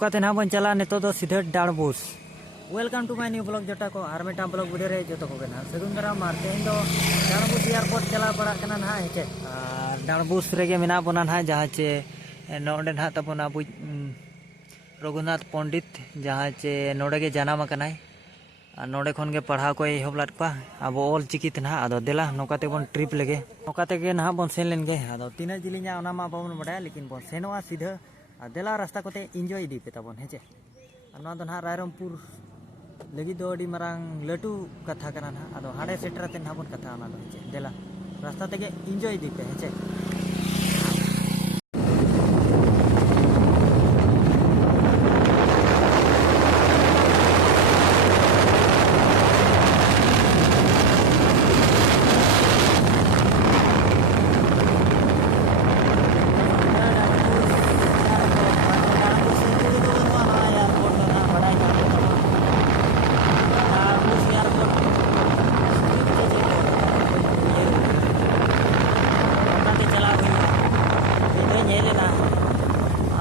काते ना बन चला नेतो दो सीधे डाणबुस। Welcome to my new blog जटा को आर मेटा ब्लॉग बुदे रे जतो को ना सगुन दरा मारते इन दो डाणबुस एयरपोर्ट चला पड़ा कना ना हेचे और डाणबुस रेगे मेना बना ना जहां चे नोडे ना तबन अबु रघुनाथ पंडित जहां चे नोडे के जाना मकनाय नोडे खन के पढ़ा को एहब लाट पा अब ऑल चिकित ना आदो देला नोकाते बन ट्रिप लेगे नोकाते के ना बन सेन लेन गे आदो तीना जिलिnya ओना मा बाबन बडाय लेकिन बन सेनोआ सीधा देला रास्ता कोते एंजॉय दी पे तबन हेचे ना दो ना रायरमपुर लगी दो अडी मरांग लटू कथा कना ना आदो हाडे सेटराते ना बन कथा ओना दो हेचे देला रास्ता तेगे एंजॉय दी पे हेचे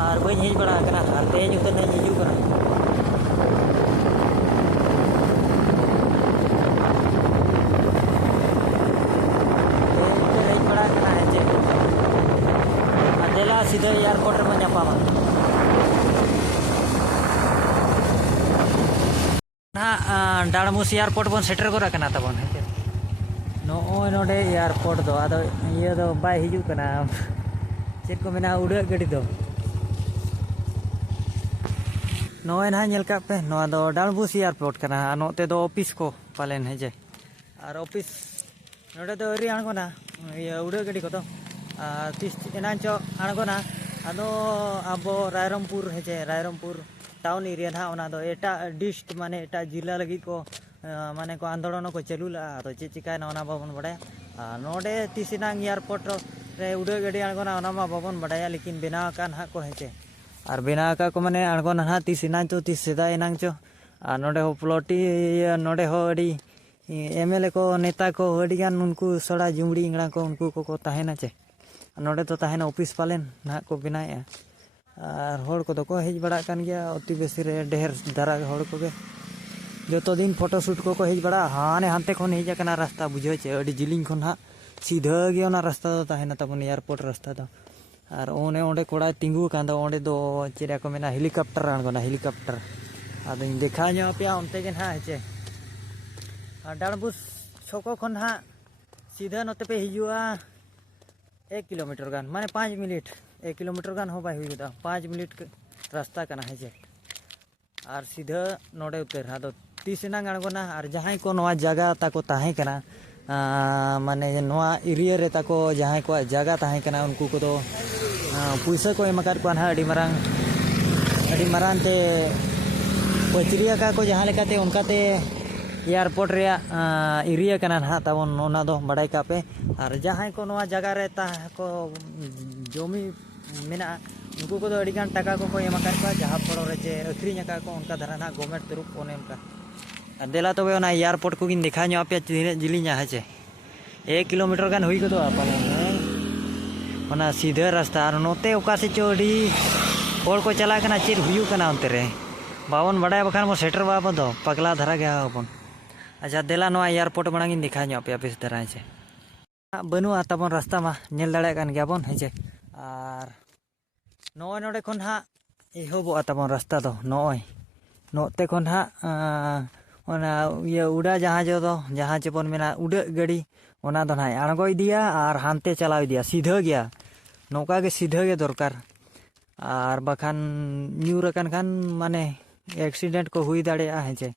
और बी हेज बड़ा और तेज उतर नहीं हजू कर देला सीधे एयरपोर्ट में नापामा ना डाणबुस एयरपोर्ट बन सेटर को रखना तबन नोय नोडे एयरपोर्ट दो आदो ये दो बाय हजू कना चेक को मेना उड़ा गड़ी दो नोय ना नेल का पे नो दो डाणबुस एयरपोर्ट कना नोते दो ऑफिस को पालेन हेजे और ऑफिस नोडे दो री आणगोना ये उड़ा गड़ी को तो तीस एनाचो आणगोना आदो अबो रायरमपुर हेजे रायरमपुर टाउन एरिया ना ओना दो एटा डिस्ट माने एटा जिला लगी को माने को आंदोलन को चलुला तो चे चिकाय ना ओना बाबन बडाय नोडे तीसिनांग एयरपोर्ट रे उड़ा गड़ी आणगोना ओना मा बाबन बडाया लेकिन बिना कान हा को हेजे और बिना का को माने आणगोना हा तीस इनांग चो तीस सेदा इनांग चो नोडे हो प्लॉटी नोडे हो अडी एमएलए को नेता को अडी गान उनको सड़ा जुमड़ी इंगड़ा को उनको को ताहेना चे नोडे तो ताहेना ऑफिस पालेन ना को बिनाया और होड़ को तो को हेज बड़ा कान गया अति बेसी रे ढेर दारा होड़ को गे जो तो दिन फोटो शूट को हेज बड़ा हाने हानते खन हेज कना रास्ता बुझे चे अडी जिलिंग खन हा सीधा गया ना रास्ता तो ताहेना तबन एयरपोर्ट रास्ता तो और ओने ओंडे कोड़ा तिंगु कान दो ओंडे दो चेरा को मेना हेलीकॉप्टर आणगोना हेलीकॉप्टर आदो देखा ᱧᱚ पे ओनते गे ना हेचे डाणबुस छोको खन हा सीधा नोते पे हिजुआ 1 किलोमीटर गान माने 5 मिनट 1 किलोमीटर गान हो बाय हुईदा 5 मिनट रास्ता कना हेचे और सीधा नोडे उतर आदो तीसना आणगोना और जहां को नवा जगह ताको ताहे कना माने नवा एरिया रे ताको जहां को जगह ताहे कना उनको को तो पैसा को एमकार को ना अडी मरान ते पचरिया का को जहां लेकाते उनकाते एयरपोर्ट रे एरिया कना ना तबन ओना दो बडाय का पे और जहां को नवा जगह रे ता को जमी मेना उनको को तो अडी गान टाका को एमकार को जहां पड़ो रे चे अखरीन का को उनका धरा ना गवर्नमेंट तुरुप ओने उनका देला तो ओना एयरपोर्ट को गिन देखा ᱧᱚ पे जिलिnya हेचे 1 किलोमीटर गान हुई को तो आपने ओना सीधा रास्ता और नोते ओका से चोड़ी होड़ को चला कना चेर हुयु कना उनते रे बावन बडाय बखान मो सेटर बाबा दो पगला धरा गया अपन अच्छा देला नवा एयरपोर्ट बणागिन देखा ᱧᱚ पे ऑफिस धरा हेचे बनु आताबन रास्ता मा नेल दाड़े कान गया बन हेचे और नोय नोडे खन हा एहोबो आताबन रास्ता दो नोय नोते खन हा ओना ये उड़ा जहां चेबन मेना उड़ा गड़ी ओना दो ना आणगो दिया और हानते चलाव दिया सीधा गया नौका के सीधा गे दरकार और बखान न्यूर खान माने एक्सीडेंट को हुई दाड़ेया हेचे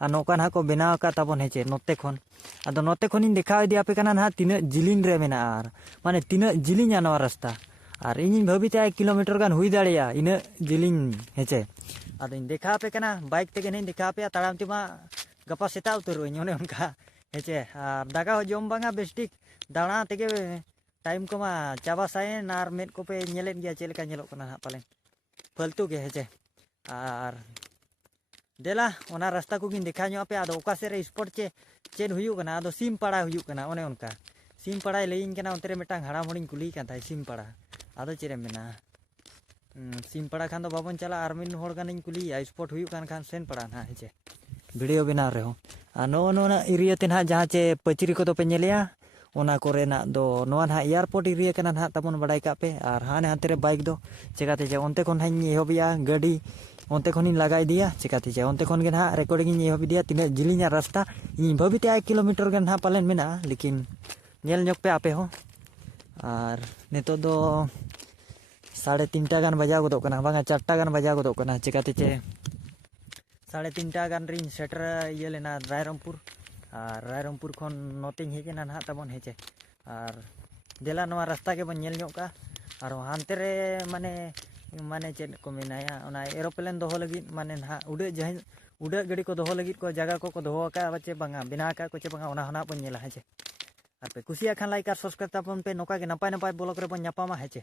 और नौका को बनाव का तबन हेचे नोते खन आदो नोते खनिन देखाव दिया पे कना ना तीना जिलिन रे मेना और माने तीना जिलिन नवा रास्ता और इन भाबीते 1 किलोमीटर गान हुई दाड़ेया इन जिलिन हेचे आदो इन देखा पे कना बाइक तेगे नहीं देखा पे ताड़ाम तिमा गपा सेता उतरो ओने उनका हेचे और दागा जम बांगा बेस्टिक दाणा तेगे टाइम को मा चाबा साइन और मेद को पे नेलेन गया चेलका नेलो कना पालेन फालतू गे हेचे और देला ओना रास्ता को गिन देखा ᱧᱚ पे आदो ओका से रे स्पॉट चेन हुयु कना आदो सिम पाड़ा हुयु कना ओने उनका सिम पाड़ा लेइन कना उनते रे मेटांग हाड़ा मोड़िन कुली कान थाय सिम पाड़ा आदो चेरे मेना सिमपड़ा खान बाबन चला और मिन होड़ गानी कुली स्पॉट हुई खान सेन पड़ा ना हेचे वीडियो बना रहे हो नो एरिया ते ना जहाँ चे पचरी को पे नेलिया ओना कोरे ना दो नोआ ना एयरपोर्ट एरिया कना ना तबन बड़ाई का पे और हाने हाते रे बाइक दो चिकाते जे ओनते कोन हाई एहोबिया गाड़ी ओनते कोन लगा दिया चिकाते जे ओनते कोन गे ना रेकॉर्डिंग एहोबि दिया तीन जिलिंग रास्ता इन भविते 1 किलोमीटर गन ना पालन मेना लेकिन नेल ñok पे आपे हो और नितो दो 3:30 गान बजा गदो कना बांगा 4टा गान बजा गदो कना चिकाते जे 3:30 गान रिन सेटर ये लेना रायरंगपुर और रायरंगपुर खन नोतिंग हेजना ना तबन हेचे और देला नवा रास्ता के बन नेल ñok का और हानते रे माने चेद को मेनाया ओना एरोप्लेन दोहो लगी माने ना उड़े जहां उड़े गाड़ी को दोहो लगी को जगह को दोहो का बच्चे बंगा बिना का कुछ बंगा ओना हना बन नेला हेचे आपे कुसिया खान लाइक और सब्सक्राइब तापन पे नोका के नपाय नपाय ब्लॉग रे बन न्यापामा हेचे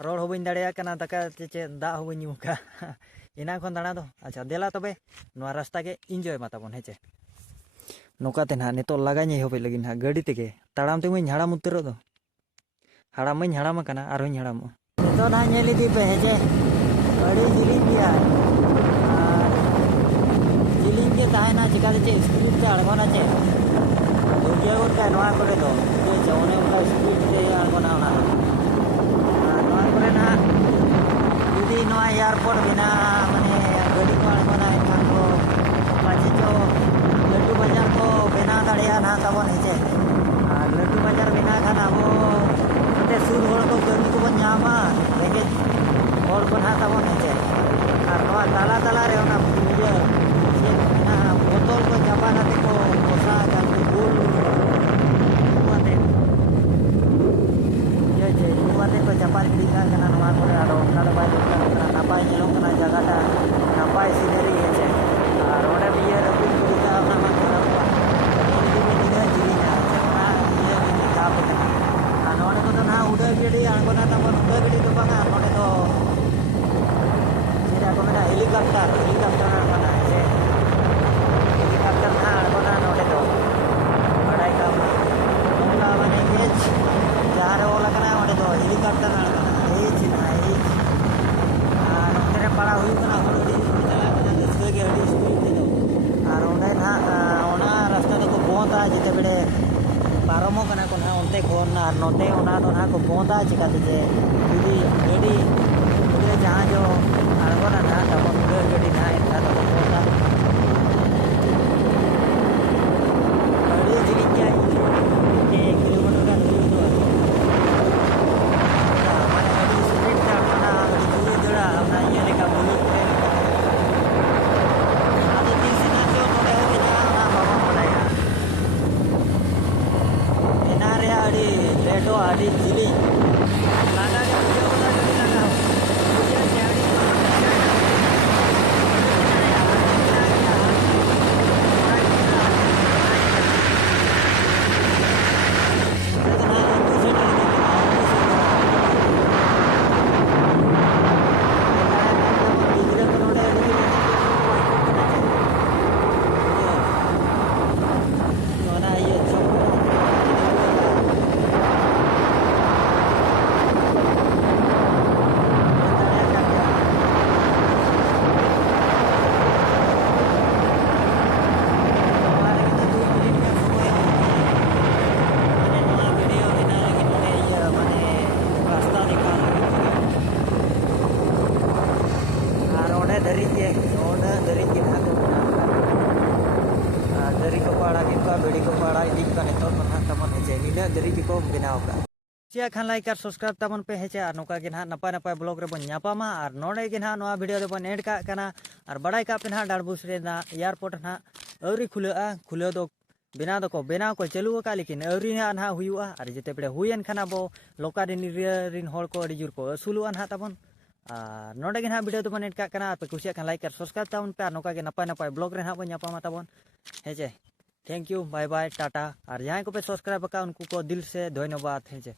रोड हो बइन दाड़ेया कना दाका चे दा हो बइन नुका इना खन दाना दो अच्छा देला तबे नवा रास्ता के एंजॉय माता बन हेचे नोका ते ना नितो लगाई होबे लगी ना गाड़ी तेगे ताड़ाम ते मई हाड़ाम उतरो दो हाड़ाम मई हाड़ाम कना आरो हाड़ाम नितो ना नेली दी पे हेचे गाड़ी जिलिंग गया जिलिंग के ताहेना चिकाते चे स्पीड ते अड़गोना चे दुगिया गोट का नोआ करे दो जे जौने उनका स्पीड ते अड़गोना ओना नोआ करे ना जुदी नोआ एयरपोर्ट बिना माने गाड़ी को अड़गोना एखान को पाछे चो लड्डू बाजार को बेना दाड़िया ना तबन हेचे और लड्डू बाजार बेना खान अब ते सुर होड़ को कमी को बन नामा रेगे होड़ को ना तबन हेचे और नोआ ताला ताला रे ओना ये ना बोतल को चापा नाते को कोसा जान को गोल वाते ये जे वाते को चापा गिड़ी का कना नोआ को आरो ओना दो बाय कना नापाय नेलो कना जगह नापाय सीनरी हेचे और ओडे भी ये रबी गिड़ी का ओना मा करा नोड़े को ना उड़ा गिड़ी आंगोना तब उड़ा गिड़ी तो बांगा नोड़े तो जेटा को मेरा हेलीकॉप्टर ना है हेलीकॉप्टर ना आंगोना नोड़े तो बड़ाई का ओला माने एच जहां रे ओला कना ओडे तो हेलीकॉप्टर आंगोना एच ना एच और तेरे पड़ा हुई कना होड़ी चला कना इसके के हड़ी स्पीड दे दो और ओडे ना ओना रास्ता तो को बहुत आ जेते बड़े पारमो कना को ना ओनते कोन ना नोते ओना तो ना को बोंदा चिकाते जे जुदी गाड़ी उदे जहां जो अड़गोना ना तब उदे गाड़ी ना इतना तो बोंदा गाड़ी जिली क्या के किलोमीटर का दूरी तो हमारे गाड़ी स्पीड का अपना दूरी जड़ा अपना ये लेका बुलेट ट्रेन आदि तीन से ना जो तोड़े हो के ना बाबा बनाया अड़ी लेटो अड़ी जिली लगा के वीडियो बना के लगा मुझे चैड़ी दरी को पाड़ा किनका बेड़ी को पाड़ा इदी का नेतो ना तमन हेचे निना दरी को बनाव का चिया खान लाइक और सब्सक्राइब तमन पे हेचे और नोका के ना नपाय नपाय ब्लॉग रे बन न्यापामा और नोडे के ना नोआ वीडियो रे बन एड का कना और बड़ाई का पे ना डाड़बुस रे ना एयरपोर्ट ना अवरी खुले दो बिना दो को बेना को चलू का लेकिन अवरी ना हुआ और जेते बड़े हुयन खाना बो लोका रिन होड़ को अड़ी जुर को असुलुआ ना तबन और नोडे के ना वीडियो तो बन एड का कना पे कुसिया खान लाइक और सब्सक्राइब तमन पे नोका के नपाय नपाय ब्लॉग रे ना बन न्यापामा तबन हेचे थैंक यू बाय बाय टाटा और जहाँ को पे सब्सक्राइब का उनको को दिल से धन्यवाद हेचे।